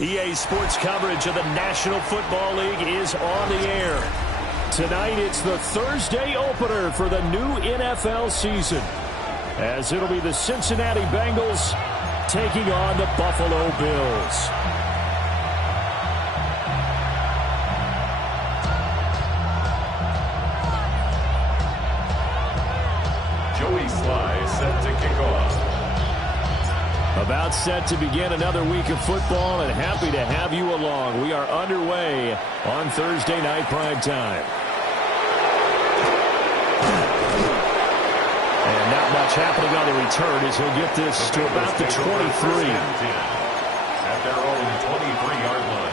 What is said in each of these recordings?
EA Sports coverage of the National Football League is on the air. Tonight, it's the Thursday opener for the new NFL season, as it'll be the Cincinnati Bengals taking on the Buffalo Bills. Set to kick off. About set to begin another week of football, and happy to have you along. We are underway on Thursday night prime time. And not much happening on the return as he'll get this to about the 23. At their own 23-yard line.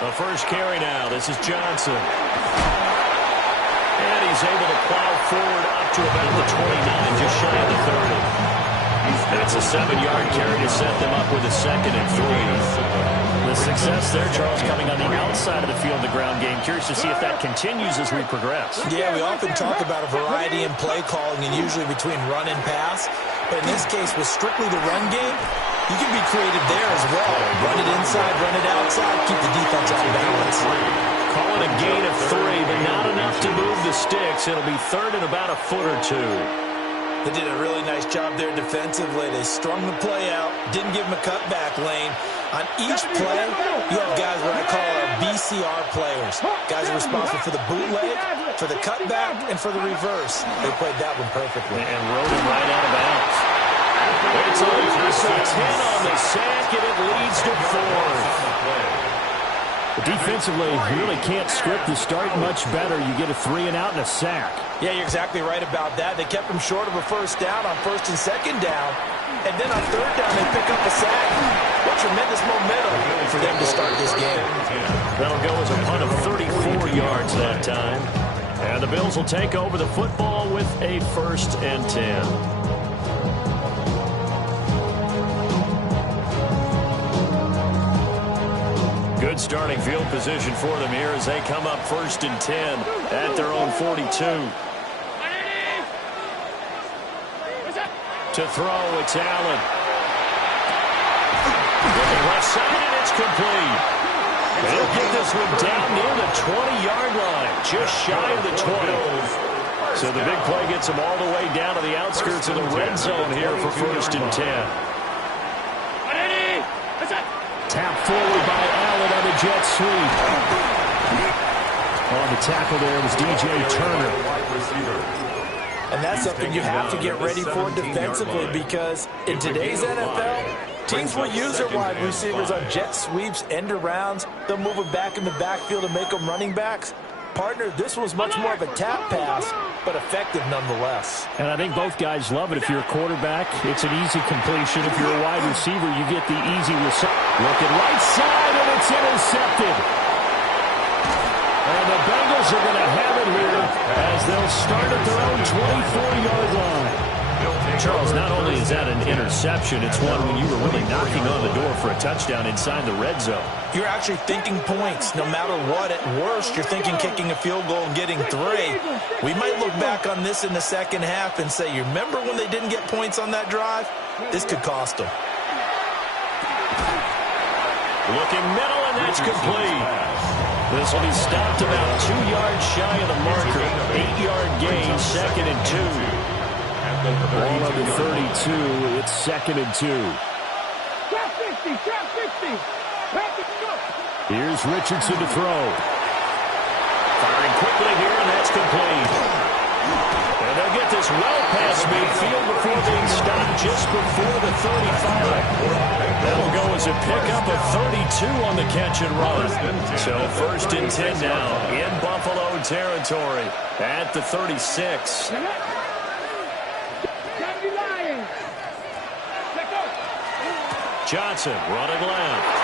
The first carry now. This is Johnson. And he's able to plow forward up to about the 29, just shy of the 30. That's a 7-yard carry to set them up with a 2nd and 3. The success there, Charles, coming on the outside of the field in the ground game. Curious to see if that continues as we progress. Yeah, we often talk about a variety in play calling and usually between run and pass. But in this case, with strictly the run game, you can be creative there as well. Run it inside, run it outside, keep the defense out of balance. Call it a gain of 3, but not enough to move the sticks. It'll be 3rd and about a foot or 2. They did a really nice job there defensively. They strung the play out, didn't give him a cutback lane. On each play, you have guys what I call our BCR players. Guys are responsible for the bootleg, for the cutback, and for the reverse. They played that one perfectly. And rode him right out of bounds. It's a loss of 10 on the sack, and it leads to 4th. Defensively, you really can't script the start much better. You get a 3 and out and a sack. Yeah, you're exactly right about that. They kept him short of a first down on 1st and 2nd down. And then on 3rd down, they pick up a sack. What tremendous momentum for them to start this game. That'll go as a punt of 34 yards that time. And the Bills will take over the football with a 1st and 10. Good starting field position for them here as they come up 1st and 10 at their own 42. To throw, it's Allen. Left side, and it's complete. They'll get this one down near the 20-yard line, just shy of the 20. So the big play gets them all the way down to the outskirts of the red zone here for 1st and 10. Tap forward by Allen on the jet sweep. On the tackle there was DJ Turner. And that's something you have to get ready for defensively because in today's NFL, teams will use their wide receivers on jet sweeps, end arounds. They'll move them back in the backfield and make them running backs. Partner, this was much more of a tap pass, but effective nonetheless. And I think both guys love it. If you're a quarterback, it's an easy completion. If you're a wide receiver, you get the easy reception. Looking right side, and it's intercepted. And the Bengals are going to have it here as they'll start at their own 24-yard line. Charles, not only is that an interception, it's one when you were really knocking on the door for a touchdown inside the red zone. You're actually thinking points. No matter what, at worst, you're thinking kicking a field goal and getting 3. We might look back on this in the second half and say, you remember when they didn't get points on that drive? This could cost them. Looking middle, and that's complete. This will be stopped about 2 yards shy of the marker. 8-yard gain, 2nd and 2. Ball under 32, it's 2nd and 2. Here's Richardson to throw. Firing quickly here, and that's complete. And they'll get this well past midfield before being stopped just before the 35. That'll go as a pickup of 32 on the catch and run. So 1st and 10 now in Buffalo territory at the 36. Johnson running left.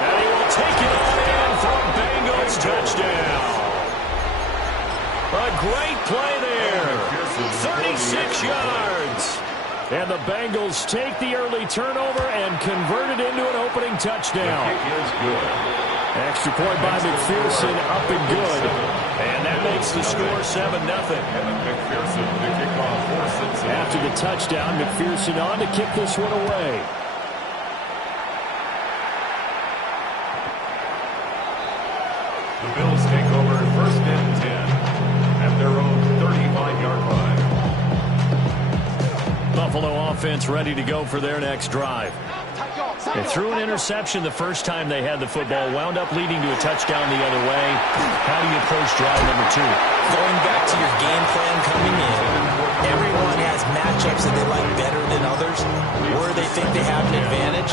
And he will take it on in for a Bengals touchdown. A great play there. 36 yards. And the Bengals take the early turnover and convert it into an opening touchdown. The kick is good. Extra point by McPherson, up and good. And that makes the score 7-0. Kevin McPherson, the kickoff for Cincinnati. After the touchdown, McPherson on to kick this one away. The Bills take over 1st and 10 at their own 35-yard line. Buffalo offense ready to go for their next drive. They threw an interception the first time they had the football, wound up leading to a touchdown the other way. How do you approach drive number 2? Going back to your game plan coming in, everyone has matchups that they like better than others. Where they think they have an advantage,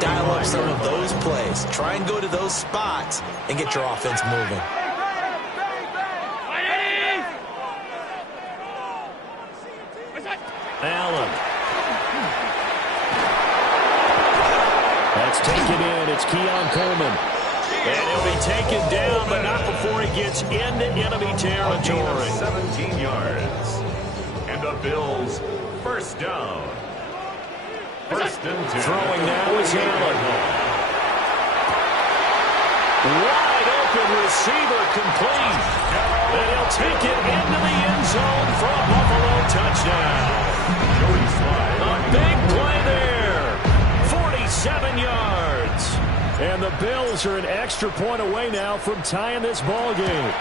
dial up some of those plays. Try and go to those spots and get your offense moving. Allen. That's taken in. It's Keon Coleman. And he'll be taken down, but not before he gets into enemy territory. 17 yards. And the Bills, 1st down. 1st and 10. Throwing now is Allen. Wide open receiver complete. And he'll take it into the end zone for a Buffalo touchdown. A big play there. 47 yards. And the Bills are an extra point away now from tying this ball game.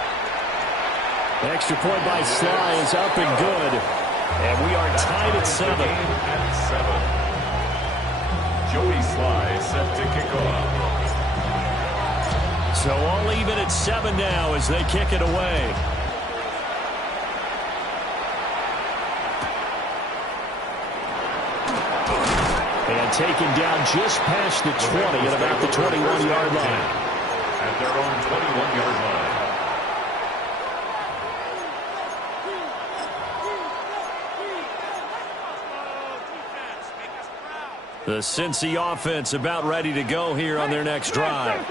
Extra point by Sly is up and good. And we are tied at 7. Joey Sly set to kick off. So all even at 7 now as they kick it away. And taken down just past the 20 at about the 21-yard line. At their own 21-yard line. The Cincy offense about ready to go here on their next drive.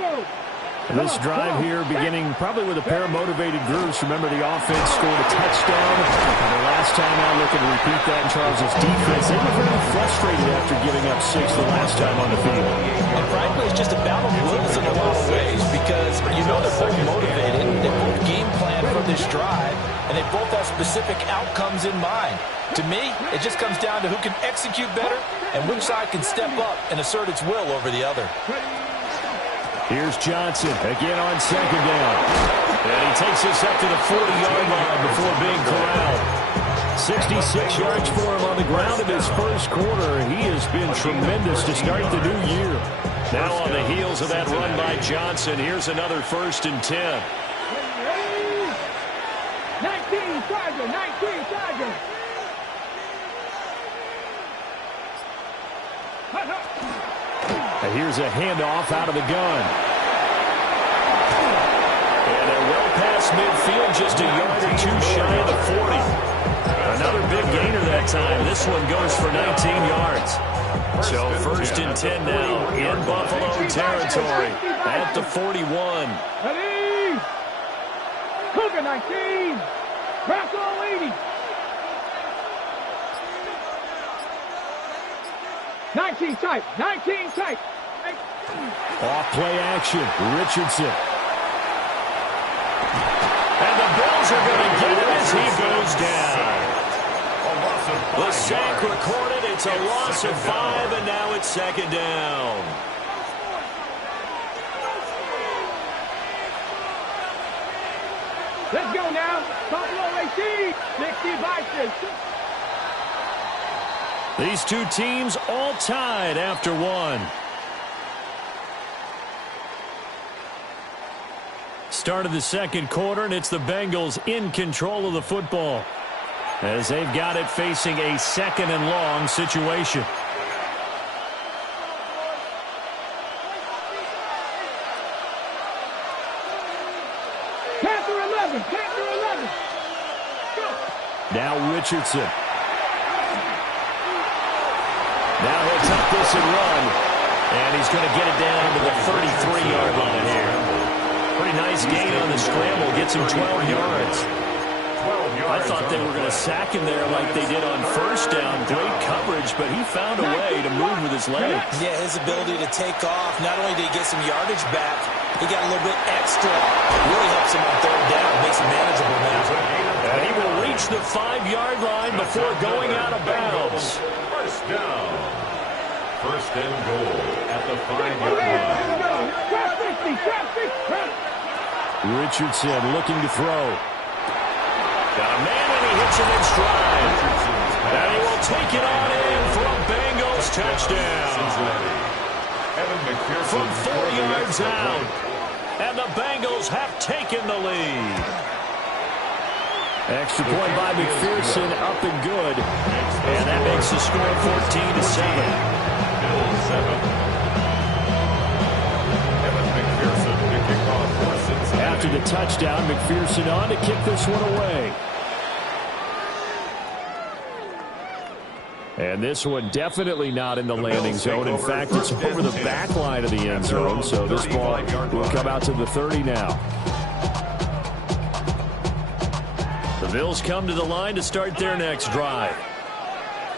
This drive here beginning probably with a pair of motivated groups. Remember, the offense scored a touchdown. And the last time out, looking to repeat that in Charles' defense. They were very frustrated after giving up 6 the last time on the field. And frankly, it's just a battle of wills in a lot of ways because you know they're both motivated. They both game plan for this drive, and they both have specific outcomes in mind. To me, it just comes down to who can execute better and which side can step up and assert its will over the other. Here's Johnson again on 2nd down. And he takes us up to the 40-yard line before being corralled. 66 yards for him on the ground in his first quarter. He has been tremendous to start the new year. Now on the heels of that run by Johnson, here's another 1st and 10. 19 Tiger, 19 Tiger. And here's a handoff out of the gun. And a well past midfield, just a yard or 2 shy of the 40. Another big gainer that time. This one goes for 19 yards. So 1st and 10 now in Buffalo territory at the 41. Ready? Cougar 19. Crack all 80. 19 tight. 19 tight. Off play action. Richardson. And the Bills are going to get him as he goes down. The sack recorded. It's a loss of 5, and now it's 2nd down. Let's go now. Buffalo AC. 60 Vikings. These two teams all tied after 1. Start of the 2nd quarter, and it's the Bengals in control of the football as they've got it facing a 2nd and long situation. Panther 11. Panther 11. Go. Now Richardson. Now he'll tuck this and run. And he's going to get it down to the 33-yard line here. Pretty nice gain on the scramble. Gets him 12 yards. I thought they were going to sack him there like they did on 1st down. Great coverage. yardage, but he found a way to move with his legs. Yeah, his ability to take off, not only did he get some yardage back, he got a little bit extra. Really helps him on third down, makes it manageable now. And he will reach the 5-yard line before going out of bounds. First down. First and goal at the 5-yard line. Richardson looking to throw. Got a man, and he hits him in stride. And he will take it on in for a Bengals touchdown. From 4 yards out. And the Bengals have taken the lead. Extra point by McPherson, up and good. And that makes the score 14-7. Bills 7. After the touchdown, McPherson on to kick this one away. And this one definitely not in the landing zone. In fact, it's over the back line of the end zone. So this ball will come out to the 30 now. The Bills come to the line to start their next drive.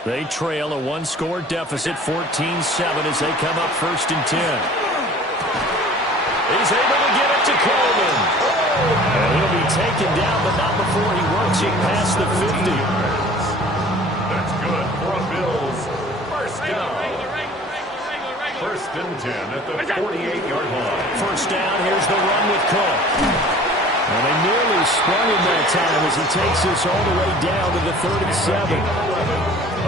They trail a 1-score deficit, 14-7, as they come up 1st and 10. He's able to get it to Coleman. And he'll be taken down, but not before he works it past the 50. That's good for a Bills. First down. First and 10 at the 48-yard line. First down, here's the run with Cook. And they nearly sprung him that time as he takes this all the way down to the 37.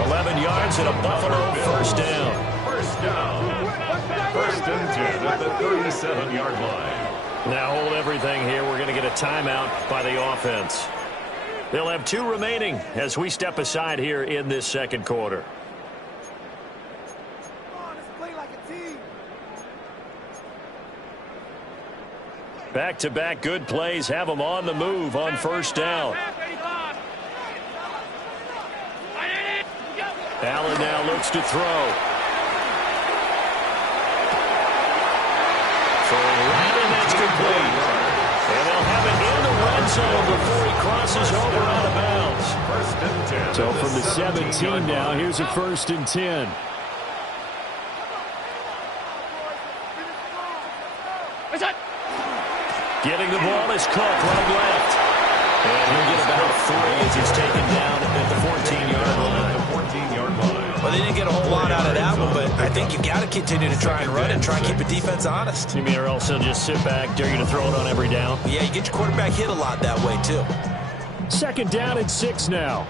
11 yards and a Buffalo first down. First down. First and 10 at the 37-yard line. Now hold everything here. We're going to get a timeout by the offense. They'll have 2 remaining as we step aside here in this second quarter. Back-to-back good plays have them on the move on first down. Allen now looks to throw. And that's complete. And they'll have it in the red zone before he crosses over out of bounds. First and 10. So from the 17 now, here's a 1st and 10. Getting the ball is Cook, right left. And he'll get about 3 as he's taken down at the 14-yard line. Well, they didn't get a whole lot out of that one, but I think you got to continue to try and run and try and keep the defense honest. You mean or else he'll just sit back, dare you to throw it on every down? Yeah, you get your quarterback hit a lot that way, too. 2nd down and 6 now.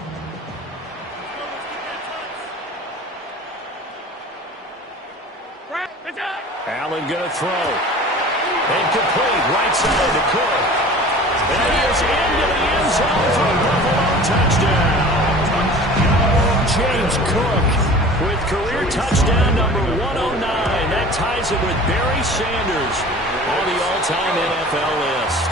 Allen going to throw. And complete, right side to Cook. And he is into the end zone for a Buffalo touchdown. James Cook with career touchdown number 109. That ties it with Barry Sanders on the all-time NFL list.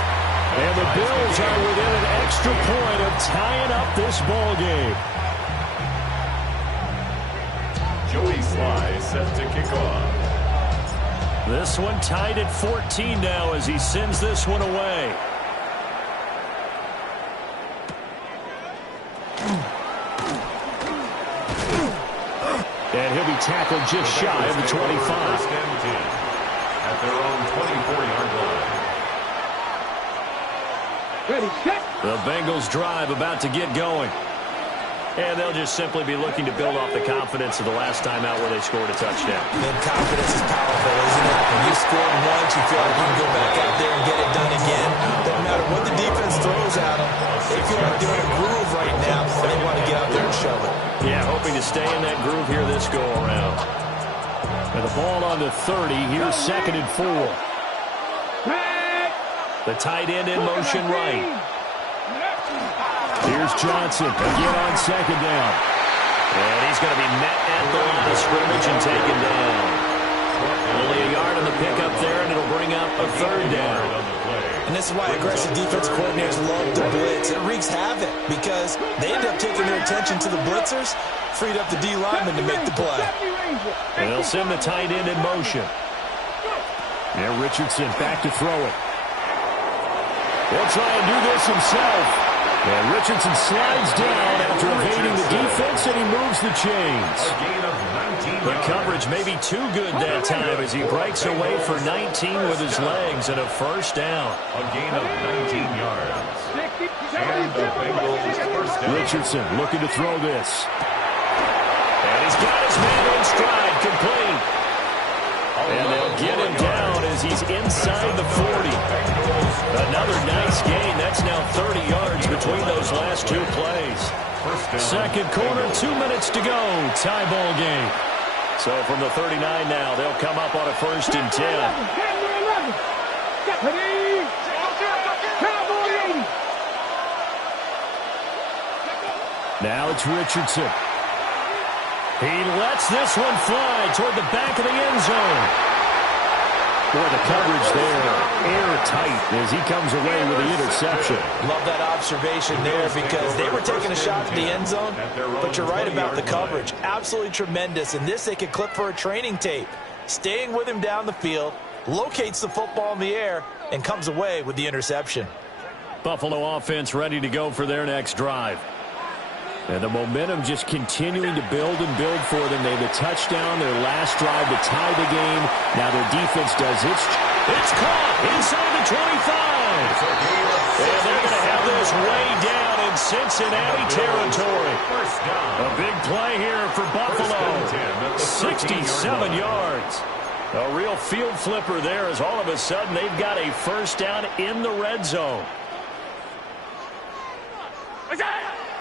And the Bills are within an extra point of tying up this ball game. Joey Sly set to kick off. This one tied at 14 now as he sends this one away. And he'll be tackled just shy of the 25. First and 10 at their own 24-yard line. Ready, set. The Bengals drive about to get going. And they'll just simply be looking to build off the confidence of the last time out where they scored a touchdown. And confidence is powerful, isn't it? When you scored once, you feel like you can go back out there and get it done again. Doesn't matter what the defense throws at them. They feel like they're in a groove right now, and they want to get out there and show it. Yeah, hoping to stay in that groove here this go-around. And the ball on the 30. Here's 2nd and 4. The tight end in motion right. Here's Johnson again on 2nd down. And he's going to be met at the line of scrimmage and taken down. Only a yard on the pickup there, and it'll bring up a 3rd down. And this is why aggressive defense coordinators love to blitz. It wreaks havoc because they end up taking their attention to the blitzers, freed up the D lineman to make the play. And they'll send the tight end in motion. Now Richardson back to throw it. He'll try and do this himself. And Richardson slides down after evading the defense, and he moves the chains. A gain of 19 The yards. coverage may be too good that time as he breaks away for 19 with his legs and a first down. A gain of 19 yards. And the Bengals first down. Richardson looking to throw this. And he's got his man in stride, complete. And they'll get him down as he's inside the 40. Another nice gain. That's now 30 yards between those last two plays. Second quarter, 2 minutes to go. Tie ball game. So from the 39 now, they'll come up on a 1st and 10. Now it's Richardson. He lets this one fly toward the back of the end zone. Boy, the coverage there, airtight as he comes away with the interception. Love that observation there because they were taking a shot at the end zone, but you're right about the coverage. Absolutely tremendous. And this they could clip for a training tape. Staying with him down the field, locates the football in the air, and comes away with the interception. Buffalo offense ready to go for their next drive. And the momentum just continuing to build and build for them. They have the touchdown, their last drive to tie the game. Now their defense does its. It's caught inside the 25. And they're going to have this way down in Cincinnati territory. A big play here for Buffalo. 67 yards. A real field flipper there as all of a sudden they've got a first down in the red zone.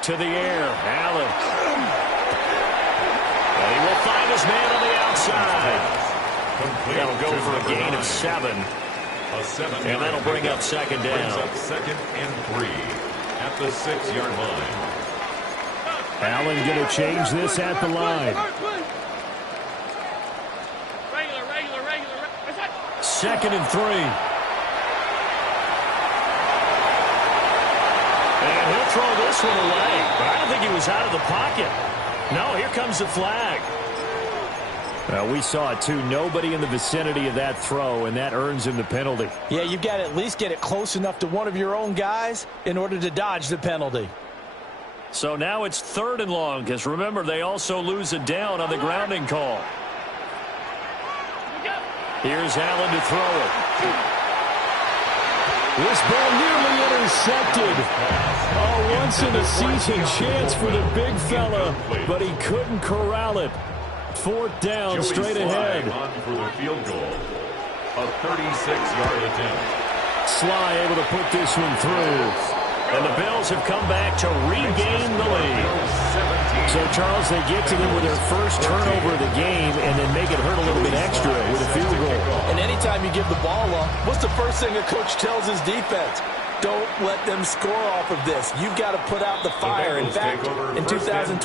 To the air, Allen. And he will find his man on the outside. That'll go for a gain of 7. And that'll bring up second down. Second and 3 at the 6-yard line. Allen going to change this at the line. Second and 3. And he'll throw this one away. But I don't think he was out of the pocket. No, here comes the flag. We saw it too. Nobody in the vicinity of that throw, and that earns him the penalty. Yeah, you've got to at least get it close enough to one of your own guys in order to dodge the penalty. So now it's 3rd and long, because remember, they also lose a down on the grounding call. Here's Allen to throw it. This ball nearly intercepted. A once-in-a-season chance for the big fella, but he couldn't corral it. 4th down, straight ahead. On for the field goal. A 36-yard attempt. Sly able to put this one through. And the Bills have come back to regain the lead. So, Charles, they get to them with their first turnover of the game and then make it hurt a little bit extra with a field goal. And anytime you give the ball up, what's the first thing a coach tells his defense? Don't let them score off of this. You've got to put out the fire. In fact, in 2021,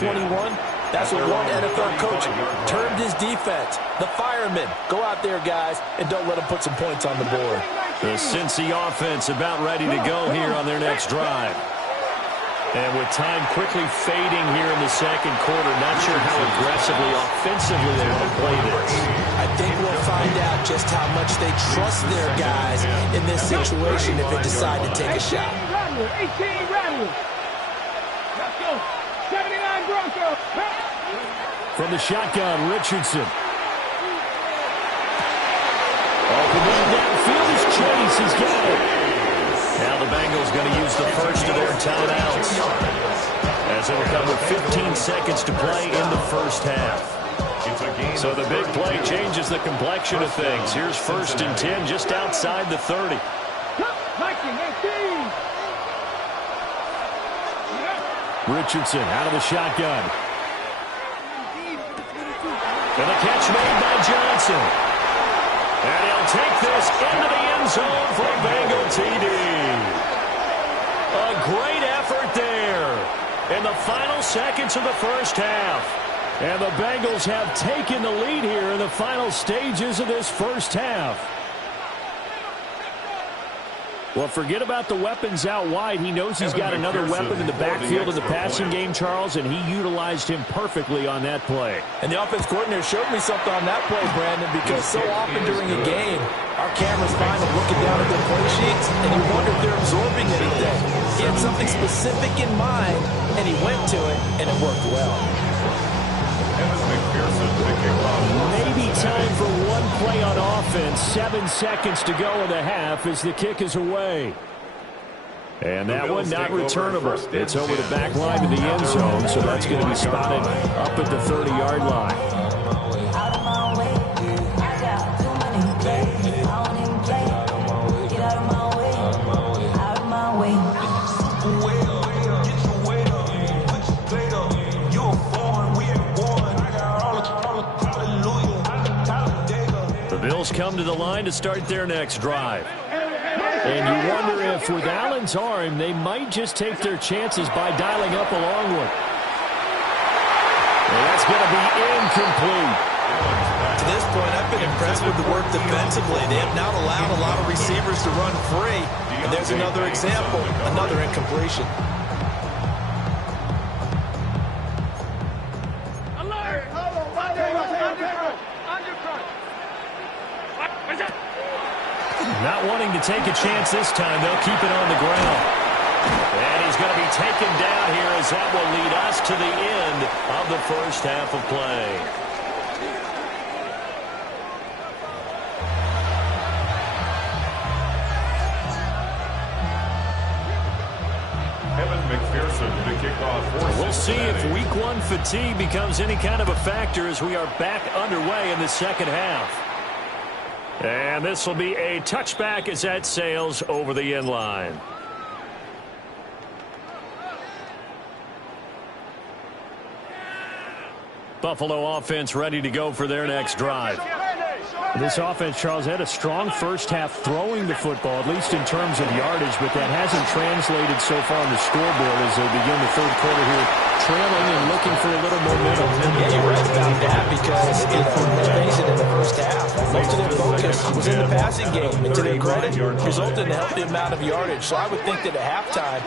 that's what one NFL coach termed his defense. The firemen. Go out there, guys, and don't let them put some points on the board. The Cincy offense about ready to go here on their next drive. And with time quickly fading here in the second quarter, not sure how aggressively, offensively they want to play this. I think we'll find out just how much they trust their guys in this situation if they decide to take a shot. 18 Rattlers. Let's go. 79 Broncos. From the shotgun, Richardson. Opening downfield is Chase. He's got it. Now the Bengals going to use the first of their timeouts, as it'll come with 15 seconds to play in the first half. So the big play changes the complexion of things. Here's 1st and 10 just outside the 30. Richardson out of the shotgun. And the catch made by Johnson. And he'll take this into the end zone for a Bengal TD. A great effort there in the final seconds of the first half. And the Bengals have taken the lead here in the final stages of this first half. Well, forget about the weapons out wide. He knows he's got another weapon in the backfield of the passing game, Charles, and he utilized him perfectly on that play. And the offense coordinator showed me something on that play, Brandon, because so often during a game, our cameras find them looking down at their play sheets, and you wonder if they're absorbing anything. He had something specific in mind, and he went to it, and it worked well. Maybe time for one play on offense. 7 seconds to go in the half as the kick is away. And that one not returnable. It's over the back line to the end zone, so that's going to be spotted up at the 30-yard line. Bills come to the line to start their next drive. And you wonder if with Allen's arm, they might just take their chances by dialing up a long one. And that's going to be incomplete. To this point, I've been impressed with the work defensively. They have not allowed a lot of receivers to run free. And there's another example, another incompletion. Not wanting to take a chance this time, they'll keep it on the ground. And he's going to be taken down here as that will lead us to the end of the first half of play. We'll see if week one fatigue becomes any kind of a factor as we are back underway in the second half. And this will be a touchback as that sails over the end line. Buffalo offense ready to go for their next drive. This offense, Charles, had a strong first half throwing the football, at least in terms of yardage, but that hasn't translated so far on the scoreboard as they begin the third quarter here, trailing and looking for a little momentum. Yeah, you're right about that because, let's face it, in the first half, most of their focus was in the passing game, and to their credit, resulted in a healthy amount of yardage. So I would think that at halftime,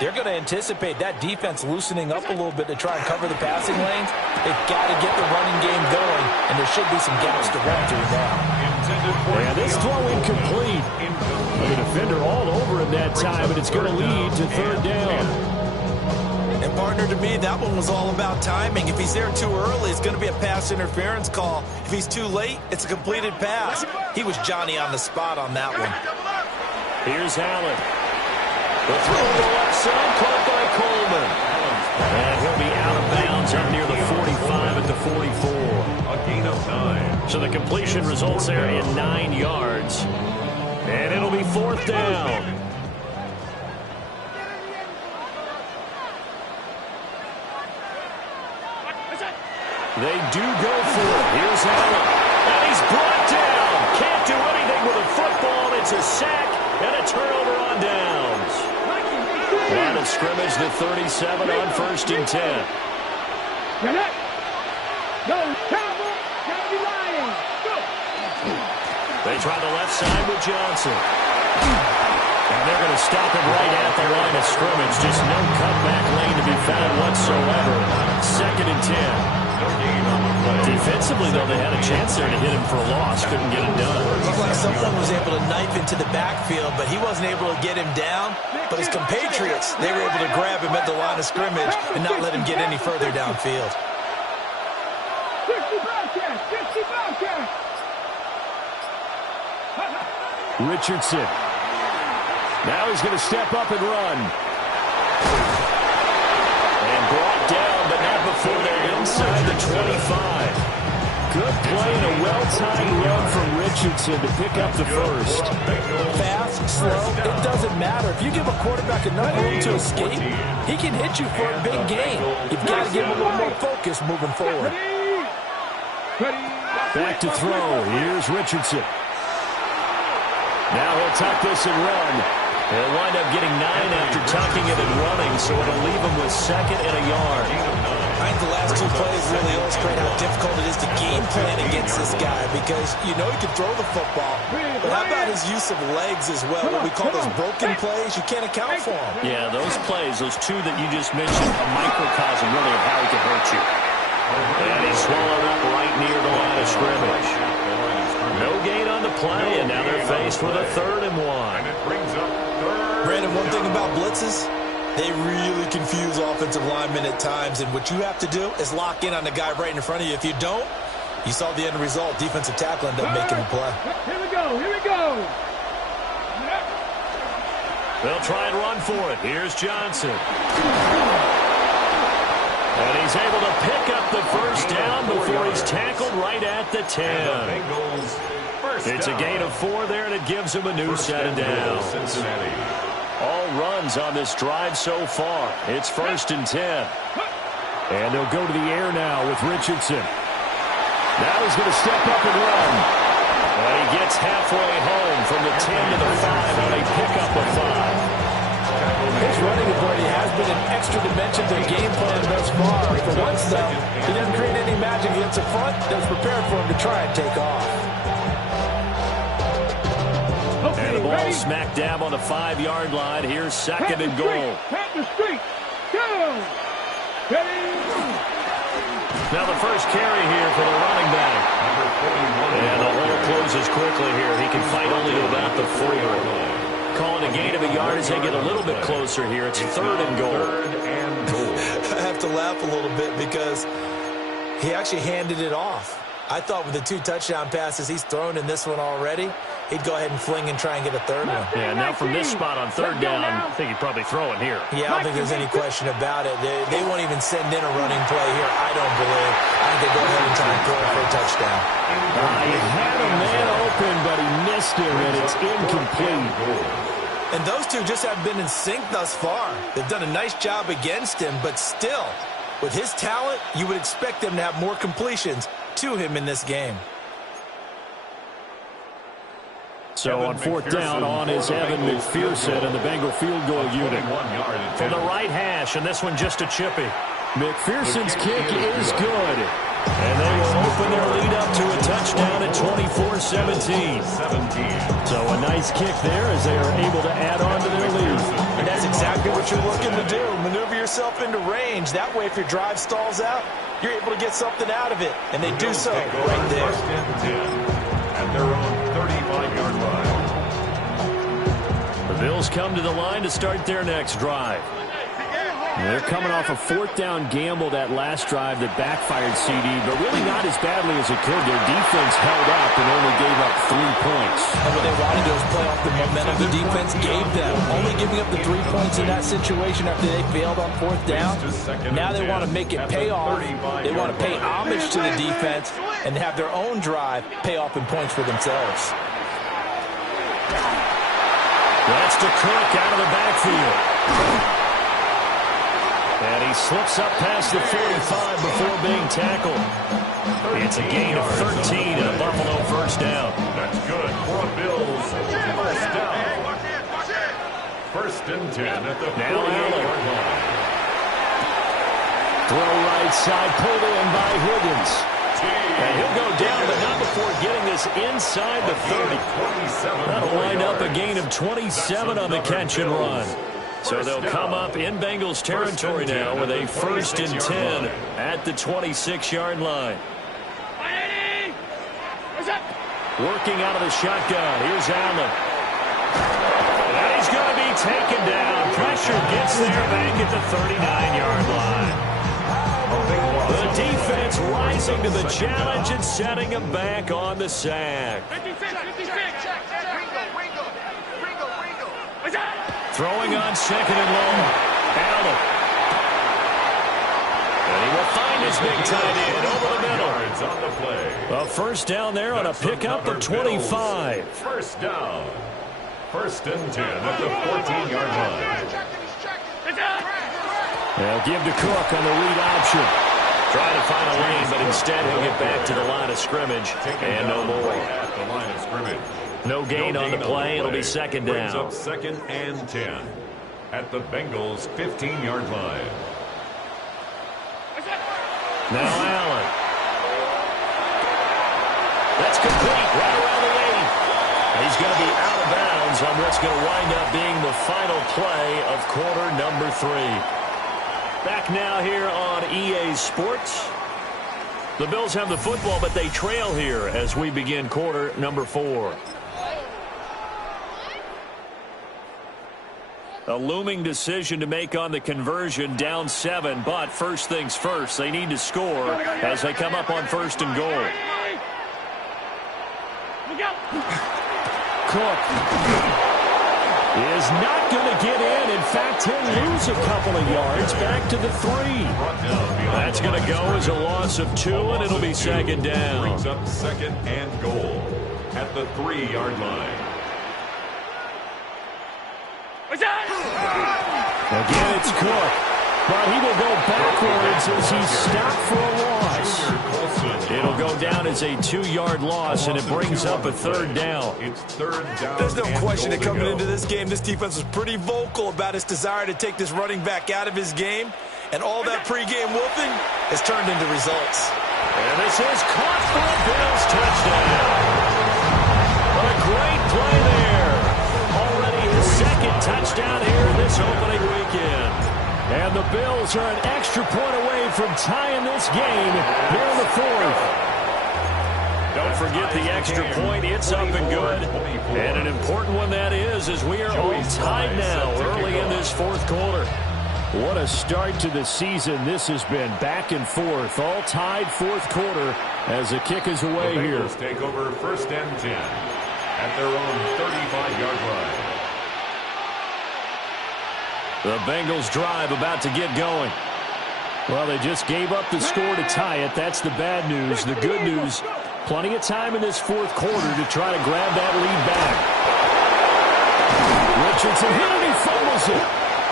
they're going to anticipate that defense loosening up a little bit to try and cover the passing lanes. They've got to get the running game going, and there should be some gaps to run through now. And this throw incomplete. The defender all over him that time, and it's going to lead to third down. And partner, to me, that one was all about timing. If he's there too early, it's going to be a pass interference call. If he's too late, it's a completed pass. He was Johnny on the spot on that one. Here's Allen. The throw to the left side, caught by Coleman. And he'll be out of bounds up near the 45 at the 44. A gain of 9. So the completion results there in 9 yards. And it'll be fourth down. They do go for it. Here's Allen. And he's brought down. Can't do anything with a football. It's a sack and a turnover on downs. Line of scrimmage, the 37 on 1st and 10. They try the left side with Johnson. And they're going to stop him right at the line of scrimmage. Just no cutback lane to be found whatsoever. 2nd and 10. Defensively, though, they had a chance there to hit him for a loss. Couldn't get it done. It looked like someone was able to knife into the backfield, but he wasn't able to get him down. But his compatriots, they were able to grab him at the line of scrimmage and not let him get any further downfield. Richardson. Now he's going to step up and run. And brought down, but not before they're inside the 25. Good play and a well-timed run from Richardson to pick up the first. Fast, slow, it doesn't matter. If you give a quarterback enough room to escape, he can hit you for a big gain. You've got to give him a little more focus moving forward. Back to throw. Here's Richardson. Now he'll tuck this and run. He'll wind up getting 9 after tucking it and running, so it'll leave him with 2nd and a yard. I think the last 2 plays really illustrate how difficult it is to game plan against this guy because you know he can throw the football, but how about his use of legs as well? What we call those broken plays, you can't account for them. Yeah, those plays, those 2 that you just mentioned, a microcosm really of how he can hurt you. And he's swallowed up right near the line of scrimmage. No gain on the play, and now they're faced with a 3rd and 1. And it brings up 3rd. Brandon, one thing about blitzes, they really confuse offensive linemen at times, and what you have to do is lock in on the guy right in front of you. If you don't, you saw the end result. Defensive tackle ended up making the play. Here we go, here we go. They'll try and run for it. Here's Johnson. And he's able to pick up the 1st down before he's tackled right at the 10. It's a gain of 4 there, and it gives him a new set of downs. All runs on this drive so far. It's 1st and 10. And they'll go to the air now with Richardson. Now he's going to step up and run. And he gets halfway home from the 10 to the 5 on a pickup of 5. His running ability has been an extra dimension to the game plan thus far. For once, though, he doesn't create any magic against the front that's prepared for him to try and take off. And the ball smack dab on the 5-yard line. Here's 2nd and goal. Now the first carry here for the running back. And the hole closes quickly here. He can fight only to about the 4. Calling a gain of a yard as they get a little bit closer here. It's 3rd and goal. I have to laugh a little bit because he actually handed it off. I thought with the 2 touchdown passes he's thrown in this one already, he'd go ahead and fling and try and get a 3rd one. Yeah, now from this spot on 3rd down, I think he'd probably throw it here. Yeah, I don't think there's any question about it. They won't even send in a running play here, I don't believe. I think they go ahead and try and throw it for a touchdown. He had a man open, but he missed him, and it's incomplete. And those 2 just have been in sync thus far. They've done a nice job against him, but still, with his talent, you would expect them to have more completions to him in this game. So on 4th down, on is Evan McPherson and the Bengal field goal unit. From the right hash, and this one just a chippy. McPherson's kick is good. And they will open their lead up to a touchdown at 24-17. So a nice kick there as they are able to add on to their lead. And that's exactly what you're looking to do. Maneuver yourself into range. That way, if your drive stalls out, you're able to get something out of it. And they do so right there. 1st and 10 at their own 35-yard line. The Bills come to the line to start their next drive. They're coming off a 4th down gamble that last drive that backfired CD, but really not as badly as it could. Their defense held up and only gave up 3 points. And what they wanted to do was play off the momentum the defense gave them. Only giving up the 3 points in that situation after they failed on 4th down. Now they want to make it pay off. They want to pay homage to the defense and have their own drive pay off in points for themselves. That's to Cook out of the backfield. And he slips up past the 45 before being tackled. It's a gain of 13 and a Buffalo 1st down. That's good for a Bills 1st down. 1st and 10 at the 48-yard line. Throw right side, pulled in by Higgins. And he'll go down, but not before getting this inside the 30. That'll wind up a gain of 27 on the catch and run. So they'll come up in Bengals territory now with a 1st and 10 at the 26-yard line. Working out of the shotgun. Here's Allen. And he's going to be taken down. Pressure gets there back at the 39-yard line. The defense rising to the challenge and setting him back on the sack. Throwing on 2nd and long. Allen. And he will find his big tight end over the middle. On the play. A 1st down there on a pickup of 25. 1st down. 1st and 10 at the 14-yard line. They'll give to Cook on the read option. Trying to find a lane, but instead he'll get back to the line of scrimmage and no more. At the line of scrimmage. No gain on the play. It'll be second Brings down. up 2nd and 10 at the Bengals' 15-yard line. Now Allen. That's complete right around the 8. He's going to be out of bounds on what's going to wind up being the final play of quarter number 3. Back now here on EA Sports. The Bills have the football, but they trail here as we begin quarter number 4. A looming decision to make on the conversion, down 7, but first things first, they need to score as they come up on 1st and goal. Cook is not going to get in. In fact, he'll lose a couple of yards back to the 3. That's going to go as a loss of 2, and it'll be second down. Brings up 2nd and goal at the 3-yard line. Again, it's Cook, but he will go backwards as he's stopped for a loss. It'll go down as a 2-yard loss, and it brings up a 3rd down. It's 3rd down. There's no question that coming into this. this game, this defense was pretty vocal about its desire to take this running back out of his game, and all that pregame wolfing has turned into results. And this is caught for a Bills touchdown. What a great play there. Already his 2nd touchdown here in this opening weekend. And the Bills are an extra point away from tying this game here in the 4th. Don't forget the extra point. It's up and good. And an important one that is, as we are all tied now early in this 4th quarter. What a start to the season this has been. Back and forth, all tied 4th quarter as the kick is away here. The Bengals take over 1st and 10 at their own 35-yard line. The Bengals drive about to get going. Well, they just gave up the score to tie it. That's the bad news. The good news, plenty of time in this 4th quarter to try to grab that lead back. Richardson hit it, he fumbles it.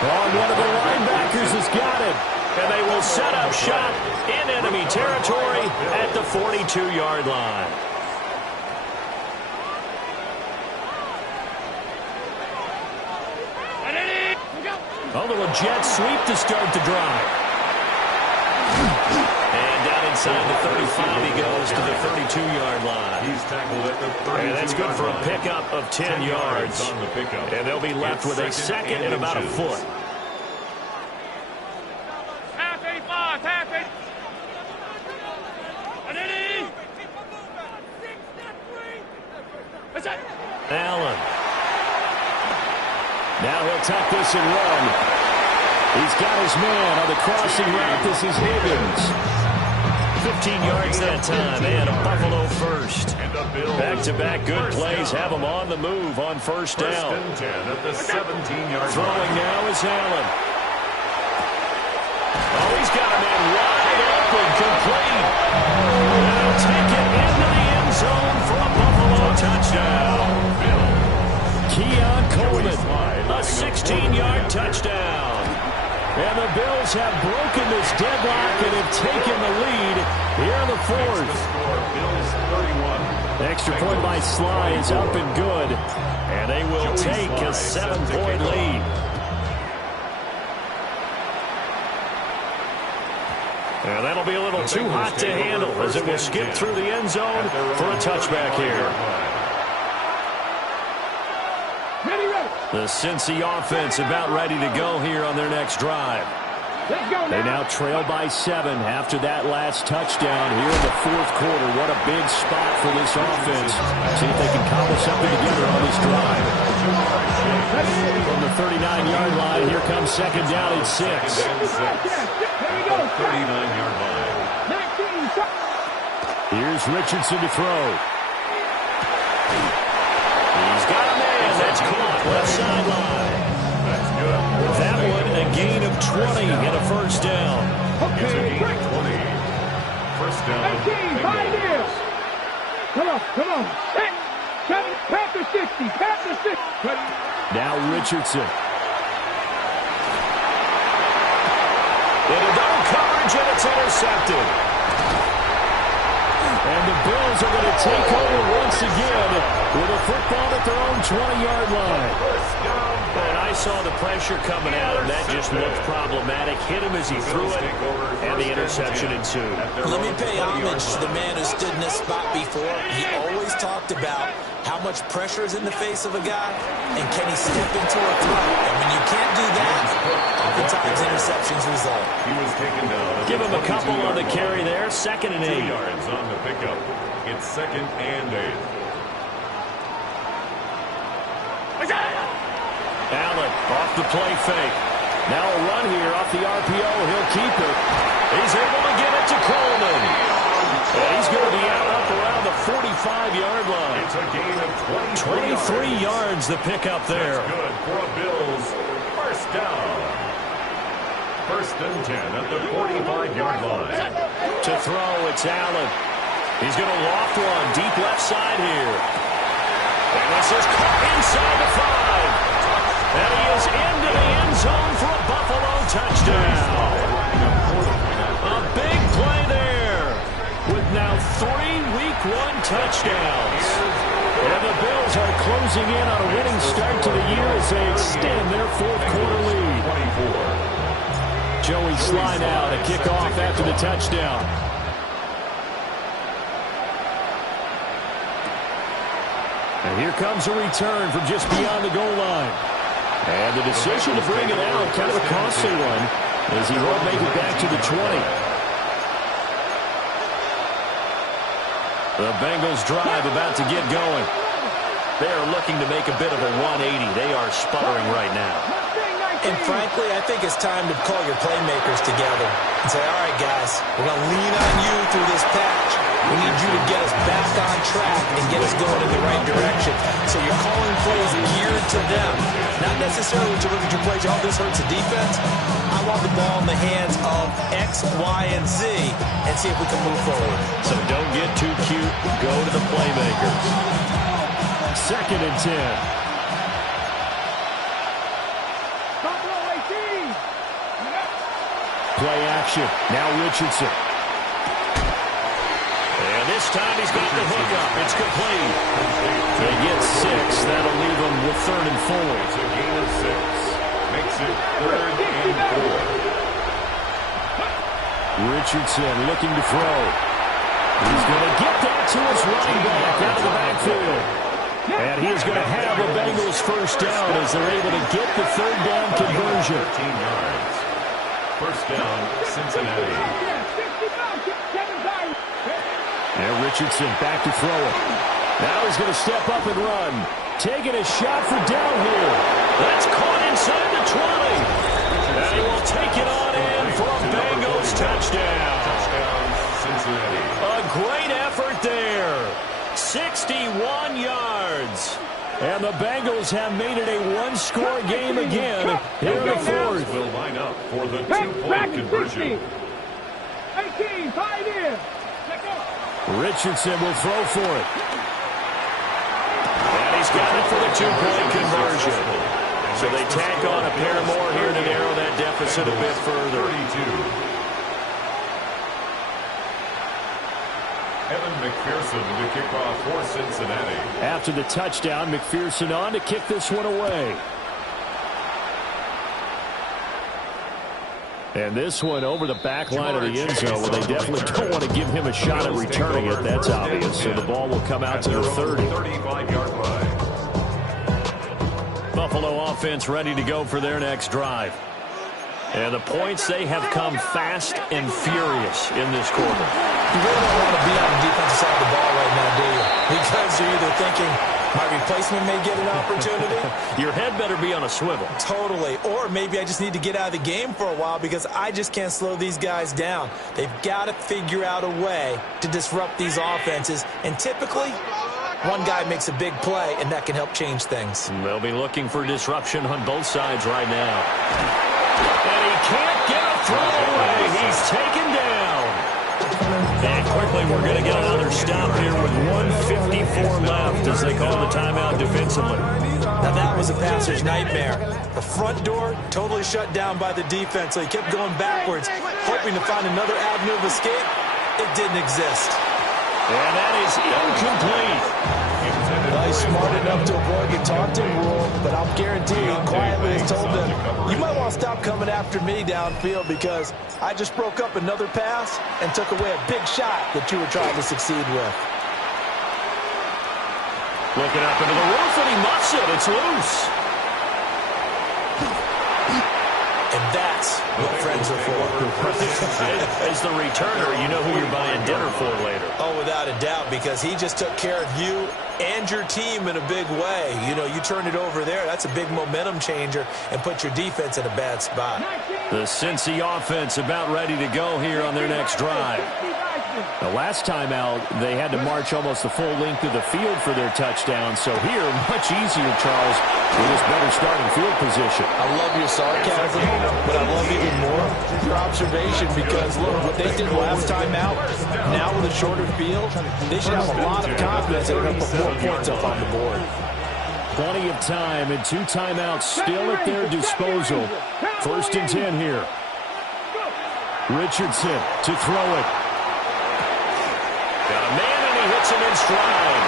One of the linebackers has got it. And they will set up shop in enemy territory at the 42-yard line. A little jet sweep to start the drive. And down inside the 35, he goes to the 32-yard line. He's tackled at the 32-yard line. And that's good for a pickup of 10 yards. On the pickup. And they'll be left with a 2nd and about a foot. Allen. Now he'll tuck this and run. He's got his man on the crossing route. This is Higgins. 15 yards that time and a Buffalo first. Back-to-back good plays have him on the move on 1st down. 1st and 10 at the 17-yard line. Throwing now is Allen. Oh, he's got a man wide open, complete. And he'll take it into the end zone for a Buffalo touchdown. Keon Coleman, a 16-yard touchdown. And the Bills have broken this deadlock and have taken the lead here in the 4th. Extra point by Sly is up and good. And they will take a 7-point lead. And that'll be a little too hot to handle as it will skip through the end zone for a touchback here. The Cincy offense about ready to go here on their next drive. They now trail by 7 after that last touchdown here in the 4th quarter. What a big spot for this offense. See if they can cobble something together on this drive. From the 39-yard line, here comes 2nd down and 6. 39-yard line. Here's Richardson to throw. He's got a man. That's caught left sideline. That's good. That one a gain of 20 and a 1st down. It's a gain of 20. 1st down. Bengals. Come on. Panther 60. Panther 60. Now Richardson. Into double coverage, and it's intercepted. And the Bills are going to take over once again with a football at their own 20-yard line. And I saw the pressure coming at him. That just looked problematic. Hit him as he threw it, and the interception ensued. Let me pay homage to the man who stood in this spot before. He always talked about how much pressure is in the face of a guy, and can he step into a throw? And when you can't do that, oftentimes interceptions result. He was taken down. Give him a couple on the carry there. 2nd and 8. 2 yards on the pickup. It's 2nd and 8. Allen off the play fake. Now a run here off the RPO. He'll keep it. He's able to get it to Coleman. And he's going to be out up around the 45-yard line. It's a gain of 23 yards the pickup there. That's good for a Bills. First down. 1st and 10 at the 45-yard line. To throw, it's Allen. He's going to loft one deep left side here. And this is caught inside the 5. And he is into the end zone for a Buffalo touchdown. A big play there with now 3 Week 1 touchdowns. And the Bills are closing in on a winning start to the year as they extend their 4th quarter lead. Joey Sly now to kick off after the touchdown. And here comes a return from just beyond the goal line. And the decision to bring it out, kind of a costly one, as he won't make it back to the 20. The Bengals drive about to get going. They are looking to make a bit of a 180. They are sputtering right now. And frankly, I think it's time to call your playmakers together and say, all right, guys, we're going to lean on you through this patch. We need you to get us back on track and get us going in the right direction. So you're calling plays geared to them. Not necessarily to look at your plays, oh, this hurts the defense. I want the ball in the hands of X, Y, and Z and see if we can move forward. So don't get too cute. Go to the playmakers. 2nd and 10. Play action. Now Richardson. And this time he's got the hook up. It's complete. They get 6. That'll leave them with 3rd and 4. It's a gain of 6. Makes it 3rd and 4. Richardson looking to throw. He's going to get that to his running back out of the backfield. And he is going to have a Bengals first down as they're able to get the 3rd down conversion. 13 yards. First down, Cincinnati. Now Richardson back to throw it. Now he's going to step up and run. Taking a shot for downhill. That's caught inside the 20. And he will take it on in for a Bengals touchdown. Touchdown, Cincinnati. A great effort there. 61 yards. And the Bengals have made it a one-score game again here in the 4th. Will line up for the 2-point conversion. 18, 5 in. Richardson will throw for it. And he's got it for the 2-point conversion. So they tack on a pair more here to narrow that deficit a bit further. 32. Evan McPherson to kick off for Cincinnati. After the touchdown, McPherson on to kick this one away. And this one over the back line of the end zone, where they definitely don't want to give him a shot at returning it. That's obvious. So the ball will come out to the 30. 35-yard line. Buffalo offense ready to go for their next drive. And the points, they have come fast and furious in this quarter. You really don't want to be on the defensive side of the ball right now, do you? Because you're either thinking, my replacement may get an opportunity. Your head better be on a swivel. Totally. Or maybe I just need to get out of the game for a while because I just can't slow these guys down. They've got to figure out a way to disrupt these offenses. And typically, one guy makes a big play, and that can help change things. They'll be looking for disruption on both sides right now. And he can't get a throw away. He's taken down. And quickly, we're going to get another stop here with 1:54 left as they call the timeout defensively. Now, that was a passer's nightmare. The front door totally shut down by the defense, so he kept going backwards, hoping to find another avenue of escape. It didn't exist. And that is incomplete. Well, he's smart enough to avoid the taunting rule, but I'll guarantee he quietly has told them, you might want to stop coming after me downfield because I just broke up another pass and took away a big shot that you were trying to succeed with. Looking up into the roof, and he muffs it. It's loose. And that's what friends are for. As the returner, you know who you're buying dinner for later. Oh, without a doubt, because he just took care of you and your team in a big way. You know, you turn it over there, that's a big momentum changer and put your defense in a bad spot. The Cincy offense about ready to go here on their next drive. The last time out, they had to march almost the full length of the field for their touchdown. So here, much easier, Charles, with this better starting field position. I love your sarcasm, but I love even more your observation because, look, what they did last time out, now with a shorter field, they should have a lot of confidence that they're going to put more points up on the board. Plenty of time and 2 timeouts still at their disposal. 1st and 10 here. Richardson to throw it. Got a man, and he hits him in stride.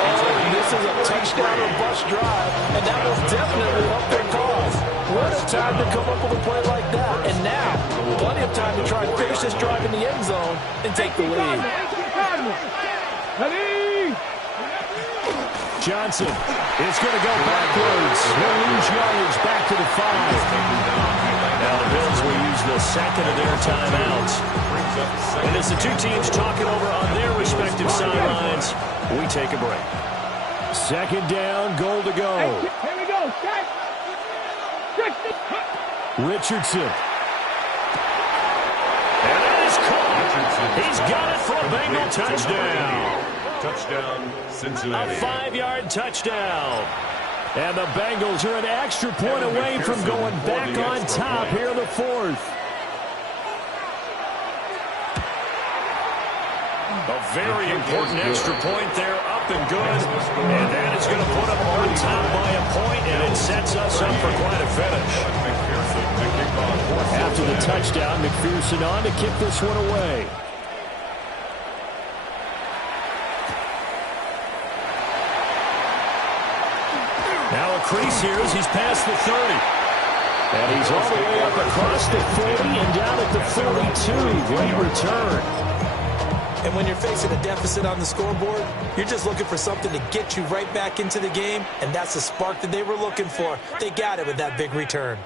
Oh, this is a touchdown or bust drive, and that was definitely up their cause. What a time to come up with a play like that. And now, plenty of time to try and finish this drive in the end zone and take the lead. Johnson is going to go backwards. He'll lose yardage back to the 5. Now the Bills will use the second of their timeouts. And as the two teams talking over on their respective sidelines, we take a break. 2nd down, goal to go. Here we go. Richardson. And that is caught. He's got it for a Bengal touchdown. Touchdown, Cincinnati. A 5-yard touchdown. And the Bengals are an extra point away from going back on top here in the 4th. A very important extra point there, up and good. And that is going to put them on top by a point, and it sets us up for quite a finish. After the touchdown, McPherson on to kick this one away. Now a crease here as he's past the 30. And he's all the way up across the 40 and down at the 42. Great return. And when you're facing a deficit on the scoreboard, you're just looking for something to get you right back into the game, and that's the spark that they were looking for. They got it with that big return.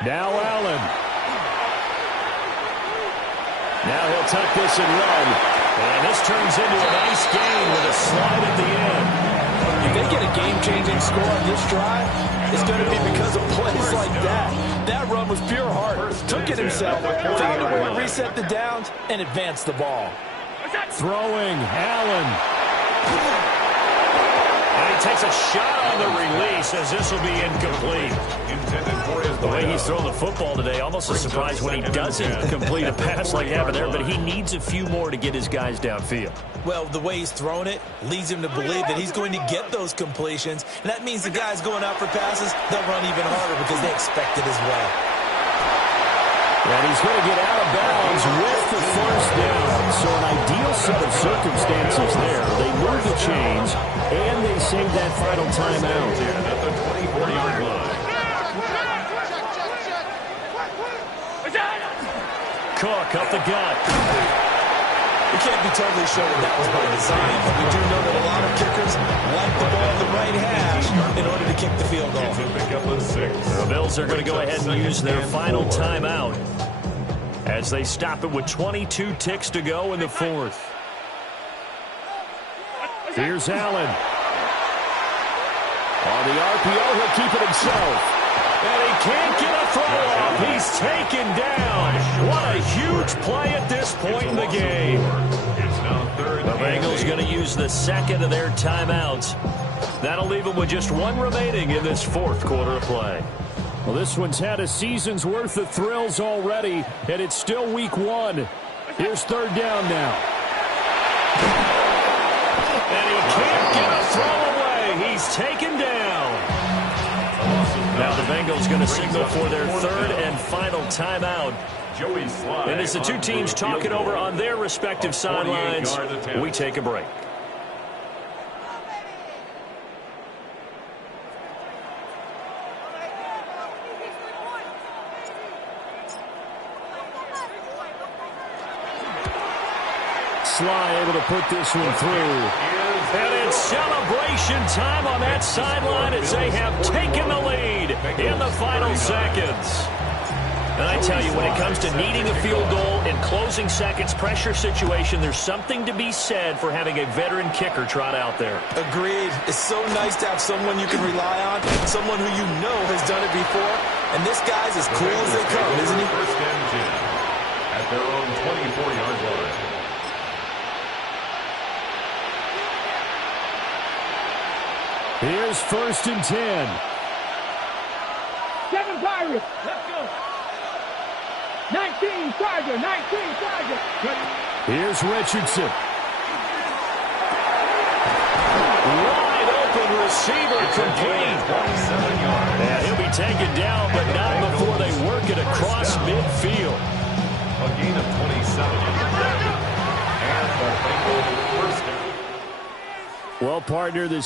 Now Allen. Now he'll tuck this and run. And this turns into a nice gain with a slide at the end. If they get a game-changing score on this drive, it's going to be because of plays like that. That run was pure heart. Took it himself, found a way to reset the downs, and advance the ball. Throwing, Allen. And he takes a shot on the release as this will be incomplete. The way he's thrown the football today, almost a surprise when he doesn't complete a pass like that there, but he needs a few more to get his guys downfield. Well, the way he's thrown it leads him to believe that he's going to get those completions, and that means the guys going out for passes, they'll run even harder because they expect it as well. And he's going to get out of bounds with the 1st down. So an ideal set of circumstances there. They move the chains, and they save that final timeout. At the 24-yard line. Cook up the gut. We can't be totally sure that that was by design, but we do know that a lot of kickers like the ball in the right hash in order to kick the field goal. Pick up a 6. The Bills are going to go ahead and use their final timeout as they stop it with 22 ticks to go in the 4th. Here's Allen. On the RPO, he'll keep it himself. And he can't get a throw off. He's taken down. What a huge play at this point in the game. The Bengals going to use the 2nd of their timeouts. That'll leave them with just 1 remaining in this 4th quarter of play. Well, this one's had a season's worth of thrills already, and it's still week 1. Here's 3rd down now. And he can't get a throw away. He's taken down. Now the Bengals going to signal for their 3rd and final timeout Joey Sly. And as the two teams talk it over on their respective sidelines, we take a break. Sly able to put this one through. And it's celebration time on that sideline as they have taken the lead in the final seconds. And I tell you, when it comes to needing a field goal in closing seconds, pressure situation, there's something to be said for having a veteran kicker trot out there. Agreed. It's so nice to have someone you can rely on, someone who you know has done it before. And this guy's as cool as they come, isn't he? First and 10 at their own 24-yard line. Here's first and 10. 7 Pirates. Let's go. 19 Tiger. 19 Tiger. Here's Richardson. Wide open receiver complete. 27 yards. And he'll be taken down, but not before they work it across midfield. A gain of 27 on the play. And the Bengals first down. Well, partner, this